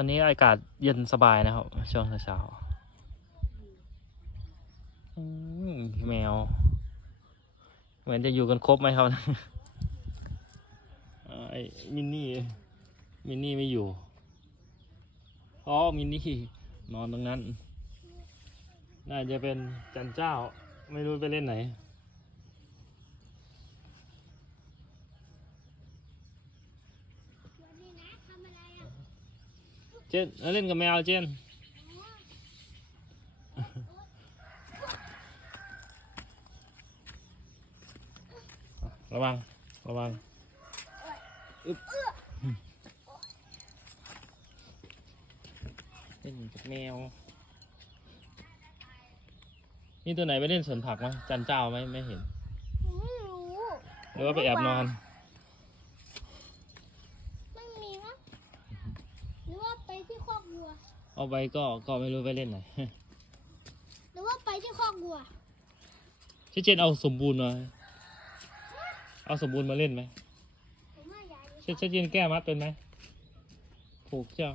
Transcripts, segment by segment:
วันนี้อากาศเย็นสบายนะครับ ช่วงเช้าแมว เหมือนจะอยู่กันครบไหมครับอ่าไอ้มินนี่ มินนี่ไม่อยู่ อ๋อ มินนี่นอนตรงนั้น น่าจะเป็นจันเจ้า ไม่รู้ไปเล่นไหนนี้นะทำอะไรอะ เจนเอาเล่นกับแมวเจนระวัง ระวังอึ๊บเล่นกับแมว นี่ตัวไหนไปเล่นสวนผักมั้ยจันเจ้าไหมไม่เห็น ไม่รู้หรือว่าไปแอบนอน ไม่มีมั้งหรือว่าไปที่คอกวัว เอาไปก็ก็ไม่รู้ไปเล่นไหนหรือว่าไปที่คอกวัวชิเจนเอาสมบูรณ์มาเอาสมบูรณ์มาเล่นไหมผมว่ายายเชชิเจนแก้มัดเป็นไหมผูกเชือก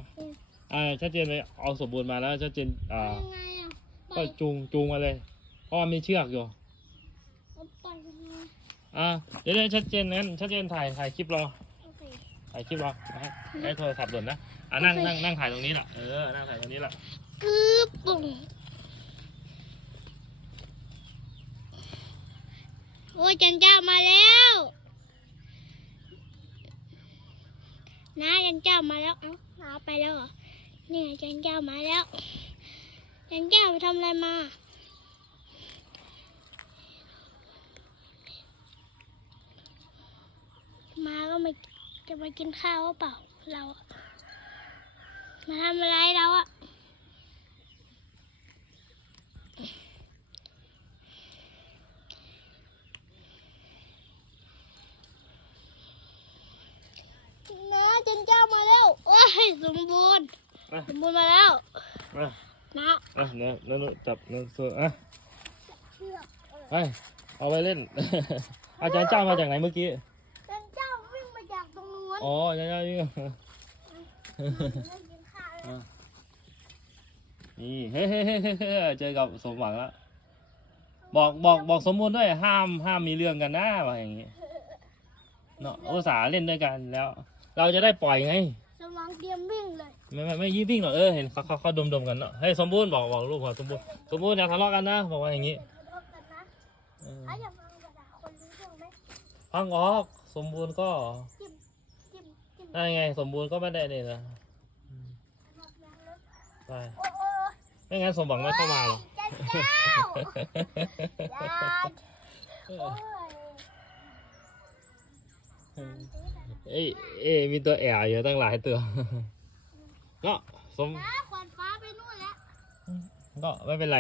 อ่าชัดเจนไปเอาสมบูรณ์มาแล้วชัดเจนอ่ายังไงอะไปก็จูงจูงมาเลยเพราะว่ามีเชือกอยู่เอาไปยังไงอ่าเดี๋ยวเดี๋ยวชัดเจนงั้นชัดเจนถ่ายถ่ายคลิปรอ โอเคถ่ายคลิปรอให้ให้โทรศัพท์หล่นนะอ่านั่งโอเคนั่งนั่งถ่ายตรงนี้แหละเออ นั่งถ่ายตรงนี้แหละกึบปุ่งโอ้ยจันเจ้ามาแล้วน้าจันเจ้ามาแล้วเอ้าน้าไปแล้วเหรอนี่ไงจันเจ้ามาแล้วจันเจ้าไปทำอะไรมามาก็ไม่ จะมากินข้าวหรือเปล่าเราอะมาทำอะไรเราอะนะจันเจ้ามาแล้วโอ้ยสมบูรณ์อะสมบูรณ์มาแล้วอะนะอะเนี่ยนั่นนจับนั่นส่วนอะเชือก ไปเอาไปเล่น อาจารย์เจ้ามาจากไหนเมื่อกี้ อ๋ออาจารย์เจ้านี่ไม่กินข้าวเลยนี่เฮ้ยเฮ้เฮ้เฮ้เจอกับสมหวังแล้วบอกบอกบอกสมบูรณ์ด้วยห้ามห้ามมีเรื่องกันนะว่าอย่างงี้เนาะอุตส่าห์เล่นด้วยกันแล้ว เราจะได้ปล่อยไงสมองเตรียมวิ่งเลยไม่ไม่ไม่ยิ่งวิ่งหรอกเออเห็นเขาเขาเขาดมดมกันเนาะเฮ้ยสมบูรณ์บอกบอกลูกว่าสมบูรณ์สมบูรณ์อย่าทะเลาะกันนะบอกว่าอย่างงี้ทะเลาะกันนะเอออย่าฟังภาษาคนรู้เรื่องไหมพังออกสมบูรณ์ก็ นั่นไง สมบูรณ์ก็ไม่ได้เนี่ยนะหมดยังเลยไปโอ้ยโอ้ยไม่งั้นสมหวังไม่เข้ามาหรอกจันเจ้าญาติโอ้ยเอ้ยเอ้ยมีตัวแอบอยู่ตั้งหลายตัว ก็สมน้าขวานฟ้าไปนู่นแล้วก็ไม่เป็นไร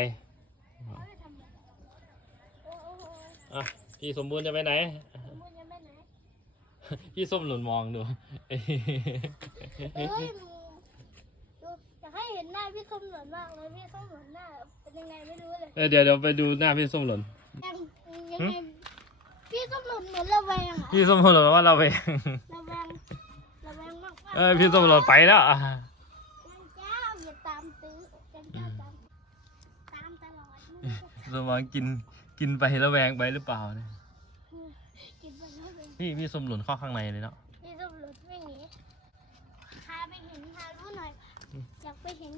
เขาจะทำอะไรโอ้ยโอ้ยโอ้ยอะพี่สมบูรณ์จะไปไหน สมมุติยังไม่ไหน พี่ส้มหลุนมองดูเอ้ยหนูดูอยากให้เห็นหน้าพี่ส้มเหมือนมากเลยพี่ส้มเหมือนหน้า เป็นยังไงไม่รู้เลยเออเดี๋ยวเดี๋ยวไปดูหน้าพี่ส้มหล่น ยังยังไงพี่ส้มเหมือนเหมือนระแวงอะพี่ส้มหล่นว่าเราไป ระแวงระแวงมากๆเออพี่ส้มหล่นไปแล้วอะจันเจ้าอย่าตามตื้อจันเจ้าตามตามตลอดไม่รู้จะสมหวังกินกินไประแวงไปหรือเปล่าเนี่ย กินไปแล้วเป็นพี่พี่ส้มหล่นเข้าข้างในเลยเนาะพี่ส้มหลุดไม่หนีพาไปเห็นฮารุหน่อย อยากไปเห็น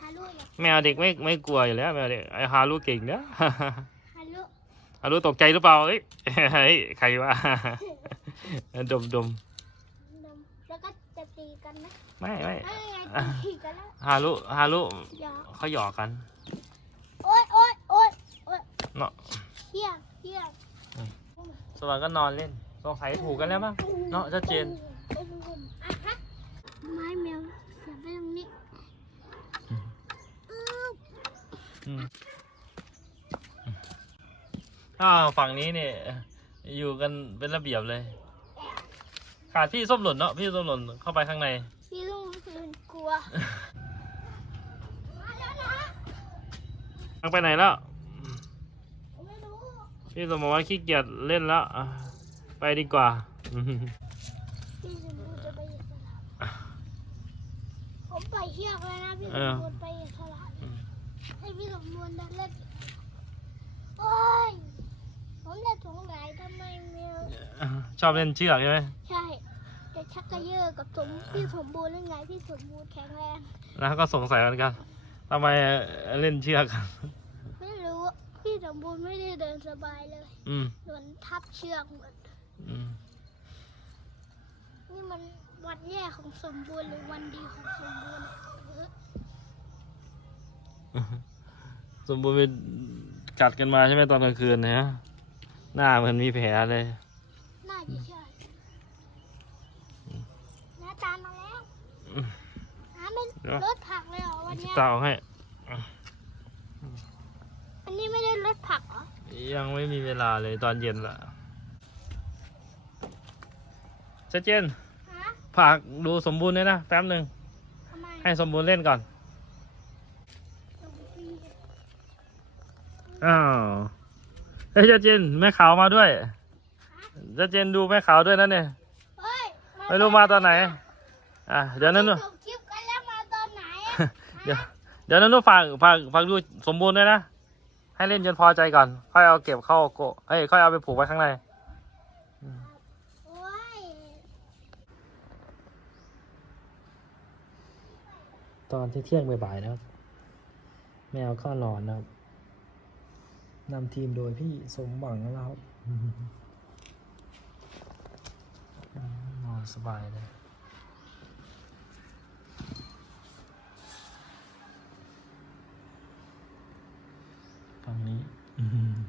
ฮารุอยากแมวเด็กไม่ไม่กลัวอยู่แล้วแมวเด็กไอฮารุเก่งเนอะฮารุฮารุตกใจหรือเปล่าเอ้ยเฮ้ยใครวะ ดมดมนมแล้วก็จะตีกันนะไม่ไม่เอ้ยไงตีกันแล้วฮารุฮารุอย่าเขาหยอกกัน โอ๊ยโอ๊ยโอ๊ยโอ๊ยเนาะ เที่ยงเที่ยง ส ว่างก็นอนเล่นสงสัยถูกกันแล้วมั้งเนาะชัดเจนอะฮะไม้แมวเสียบไปตรงนี้อึ๊บอืมอ้าวฝั่งนี้เนี่ยอยู่กันเป็นระเบียบเลย ขาดพี่ส้มหล่นเนาะพี่ส้มหล่นเข้าไปข้างใน พี่ลุงคืนกลัวมาแล้วนะทางไปไหนแล้วไม่รู้ พี่สมบอกว่าขี้เกียจเล่นแล้วอะไปดีกว่าพี่ชมพูจะไปอยู่กับเราโอ้ผมปล่อยเชือกแล้วนะพี่เอสอมบูรณ์ไปอิสระอืมให้พี่สมบูรณ์เดินเล่นโอ้ยผมจะสงสัยทำไมแมวชอบเล่นเชือกใช่ไหมใช่จะชักกระเยอะกับสมพี่สมบูรณ์หรือไงพี่สมบูรณ์แข็งแรงแล้วก็สงสัยเหมือนกันทำไมเล่นเชือกกันไม่รู้ พี่สมบูรณ์ไม่ได้เดินสบายเลยอืมโดนทับเชือกหมดอืมนี่มันวันแย่ของสมบูรณ์หรือวันดีของสมบูรณ์เออสมบูรณ์ไปกัดกันมาใช่ไหมตอนกลางคืนเนี่ยหน้าเหมือนมีแผลเลยน่าจะใช่น้าตามมาแล้วอืมน้าไม่เดี๋ยวลดผักเลยเหรอวันเนี้ยตาเอาให้ อันนี้ไม่ได้ลดผักเหรอ ยังไม่มีเวลาเลยตอนเย็นละเจเจน ฮะฝากดูสมบูรณ์ด้วยนะแป๊บหนึ่งทำไมให้สมบูรณ์เล่นก่อน อ้าวเฮ้ยเจเจนแม่ขาวมาด้วยเจเจนดูแม่ขาวด้วยนะเนี่ยเฮ้ยไม่รู้มาตอนไหน อะเดี๋ยวนั้นนู่นจบคลิปกันแล้วมาตอนไหนอะ เดี๋ยวเดี๋ยวนั้นนู่นฝากฝากฝากดูสมบูรณ์ด้วยนะ ให้เล่นจนพอใจก่อน ค่อยเอาเก็บเข้าโกะเอ้ย ค่อยเอาไปผูกไว้ข้างในโอ้ยตอนที่เที่ยงบ่ายๆนะครับ แมวก็นอนนะครับนำทีมโดยพี่สมหวังนะครับนอนสบายเลย 嗯